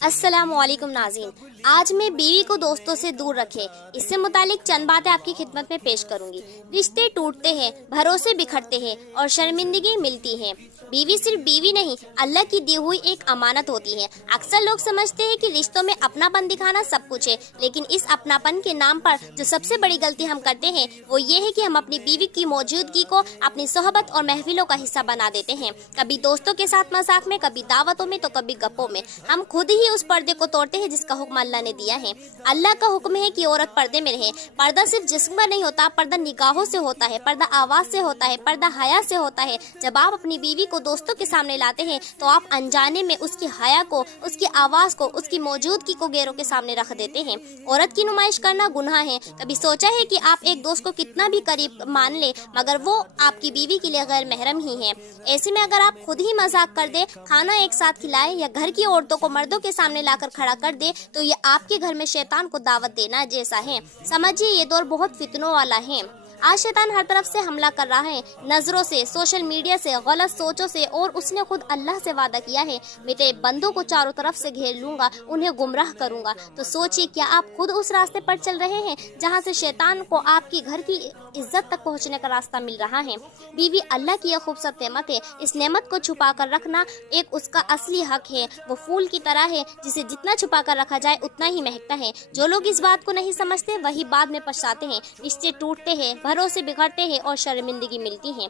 अस्सलाम वालेकुम नाज़रीन। आज मैं बीवी को दोस्तों से दूर रखे इससे मुतालिक चंद बातें आपकी खिदमत में पेश करूंगी। रिश्ते टूटते हैं, भरोसे बिखरते हैं और शर्मिंदगी मिलती है। बीवी सिर्फ बीवी नहीं, अल्लाह की दी हुई एक अमानत होती है। अक्सर लोग समझते हैं कि रिश्तों में अपनापन दिखाना सब कुछ है, लेकिन इस अपनापन के नाम पर जो सबसे बड़ी गलती हम करते हैं वो ये है कि हम अपनी बीवी की मौजूदगी को अपनी सोहबत और महफिलों का हिस्सा बना देते हैं। कभी दोस्तों के साथ मजाक में, कभी दावतों में, तो कभी गप्पों में। हम खुद ही उस पर्दे को तोड़ते हैं जिसका हुक्म अल्लाह ने दिया है। अल्लाह का हुक्म है कि औरत पर्दे में रहे। पर्दा सिर्फ जिस्म का नहीं होता, पर्दा निगाहों से होता है, पर्दा आवाज से होता है, पर्दा हया से होता है। जब आप अपनी बीवी को दोस्तों के सामने लाते हैं तो आप अनजाने में उसकी हया को, उसकी आवाज को, उसकी मौजूदगी को गैरों के सामने रख देते हैं। औरत की नुमाइश करना गुनाह है। कभी सोचा है कि आप एक दोस्त को कितना भी करीब मान ले, मगर वो आपकी बीवी के लिए गैर महरम ही है। ऐसे में अगर आप खुद ही मजाक कर दे, खाना एक साथ खिलाए या घर की औरतों को मर्दों के सामने लाकर खड़ा कर दे, तो ये आपके घर में शैतान को दावत देना जैसा है। समझिए, ये दौर बहुत फितनों वाला है। आज शैतान हर तरफ से हमला कर रहा है, नजरों से, सोशल मीडिया से, गलत सोचों से, और उसने खुद अल्लाह से वादा किया है, मैं तेरे बंदों को चारों तरफ से घेर लूंगा, उन्हें गुमराह करूंगा। तो सोचिए, क्या आप खुद उस रास्ते पर चल रहे हैं जहां से शैतान को आपकी घर की इज्जत तक पहुंचने का रास्ता मिल रहा है? बीवी अल्लाह की एक खूबसूरत नेमत है। इस नेमत को छुपा कर रखना एक उसका असली हक है। वो फूल की तरह है जिसे जितना छुपा कर रखा जाए उतना ही महकता है। जो लोग इस बात को नहीं समझते वही बाद में पछताते हैं। रिश्ते टूटते हैं, भरोसे बिगड़ते हैं और शर्मिंदगी मिलती है।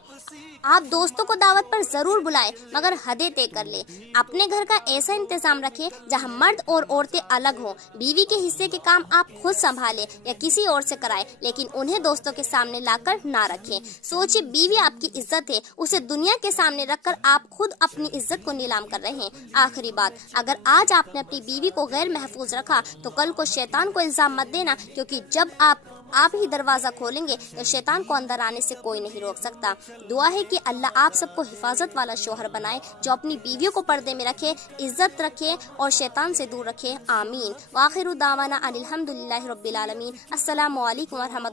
आप दोस्तों को दावत पर जरूर बुलाएं, मगर हदें तय कर ले। अपने घर का ऐसा इंतजाम रखें जहां मर्द और औरतें अलग हों। बीवी के हिस्से के काम आप खुद संभालें या किसी और से कराएं, लेकिन उन्हें दोस्तों के सामने लाकर ना रखें। सोचिए, बीवी आपकी इज्जत है, उसे दुनिया के सामने रखकर आप खुद अपनी इज्जत को नीलाम कर रहे हैं। आखिरी बात, अगर आज आपने अपनी बीवी को गैर महफूज रखा तो कल को शैतान को इल्जाम मत देना, क्योंकि जब आप ही दरवाजा खोलेंगे तो शैतान को अंदर आने से कोई नहीं रोक सकता। दुआ है कि अल्लाह आप सबको हिफाजत वाला शौहर बनाए जो अपनी बीवियों को पर्दे में रखे, इज्जत रखे और शैतान से दूर रखे। आमीन। वाखिरु दावाना अनिल हम्दुलिल्लाहि रब्बिल आलमीन। अस्सलामु अलैकुम व रहमतुल्लाह।